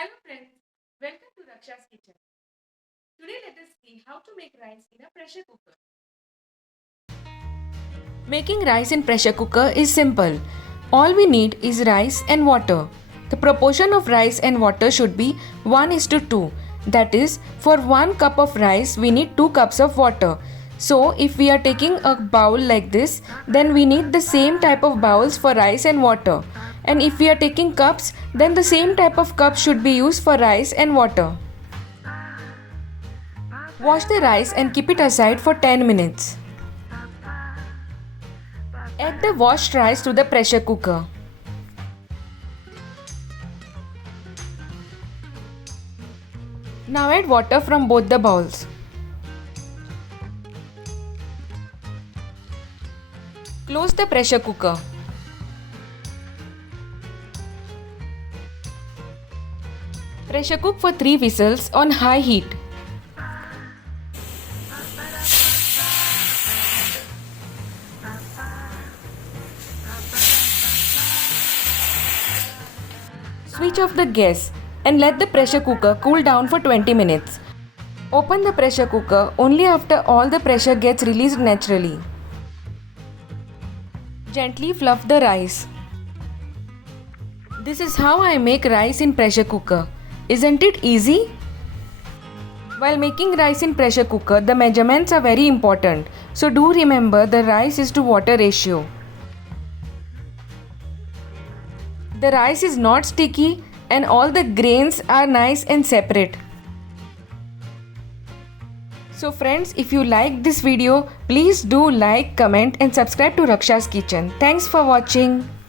Hello friends, welcome to Raksha's kitchen. Today let us see how to make rice in a pressure cooker. Making rice in pressure cooker is simple. All we need is rice and water. The proportion of rice and water should be 1:2. That is, for 1 cup of rice we need 2 cups of water. So if we are taking a bowl like this, then we need the same type of bowls for rice and water. And if we are taking cups, then the same type of cups should be used for rice and water. Wash the rice and keep it aside for 10 minutes. Add the washed rice to the pressure cooker. Now add water from both the bowls. Close the pressure cooker. Pressure cook for 3 whistles on high heat. Switch off the gas and let the pressure cooker cool down for 20 minutes. Open the pressure cooker only after all the pressure gets released naturally. Gently fluff the rice. This is how I make rice in pressure cooker. Isn't it easy? While making rice in pressure cooker, the measurements are very important. So do remember the rice is to water ratio. The rice is not sticky and all the grains are nice and separate. So friends, if you like this video, please do like, comment and subscribe to Raksha's Kitchen. Thanks for watching.